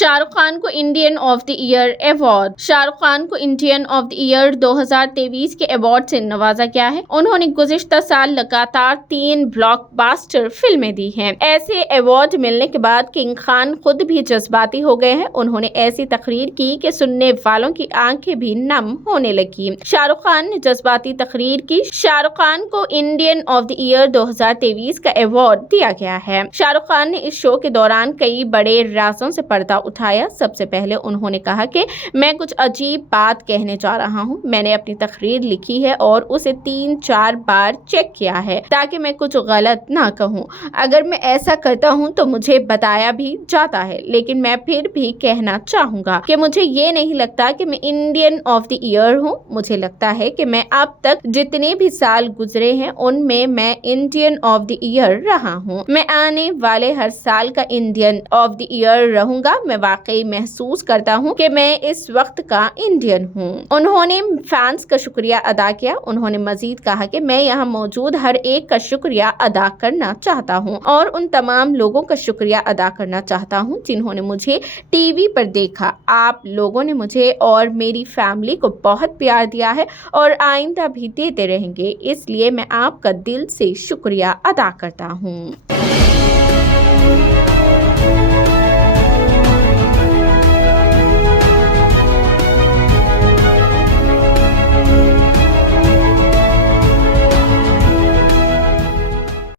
शाहरुख खान को Indian of the year award. Shahrukh Khan को Indian of the year 2023 के अवार्ड से नवाजा गया है। उन्होंने गुज़िश्ता साल लगातार 3 ब्लॉकबस्टर फिल्में दी हैं। ऐसे अवार्ड मिलने के बाद किंग खान खुद भी जज्बाती हो गए हैं। उन्होंने ऐसी तकरीर की कि सुनने वालों की आंखें भी नम होने लगी। शाहरुख खान ने जज्बाती तकरीर की। शाहरुख खान को इंडियन ऑफ द ईयर 2023 का अवार्ड दिया गया है। शाहरुख खान ने इस शो के दौरान कई बड़े राजों से पर्दा उठाया। सबसे पहले उन्होंने कहा कि मैं कुछ अजीब बात कहने जा रहा हूं। मैंने अपनी तकरीर लिखी है और उसे 3-4 बार चेक किया है ताकि मैं कुछ गलत ना कहूं। अगर मैं ऐसा करता हूं तो मुझे बताया भी जाता है, लेकिन मैं फिर भी कहना चाहूंगा कि मुझे ये नहीं लगता कि मैं इंडियन ऑफ द ईयर हूं। मुझे लगता है कि मैं अब तक जितने भी साल गुजरे हैं उनमें मैं इंडियन ऑफ द ईयर रहा हूं। मैं आने वाले हर साल का इंडियन ऑफ द ईयर रहूंगा। मैं वाकई महसूस करता हूं कि मैं इस वक्त का इंडियन हूं। उन्होंने फैंस का शुक्रिया अदा किया। उन्होंने मजीद कहा कि मैं यहाँ मौजूद हर एक का शुक्रिया अदा करना चाहता हूं और उन तमाम लोगों का शुक्रिया अदा करना चाहता हूं जिन्होंने मुझे टीवी पर देखा। आप लोगों ने मुझे और मेरी फैमिली को बहुत प्यार दिया है और आइंदा भी देते रहेंगे, इसलिए मैं आपका दिल से शुक्रिया अदा करता हूं।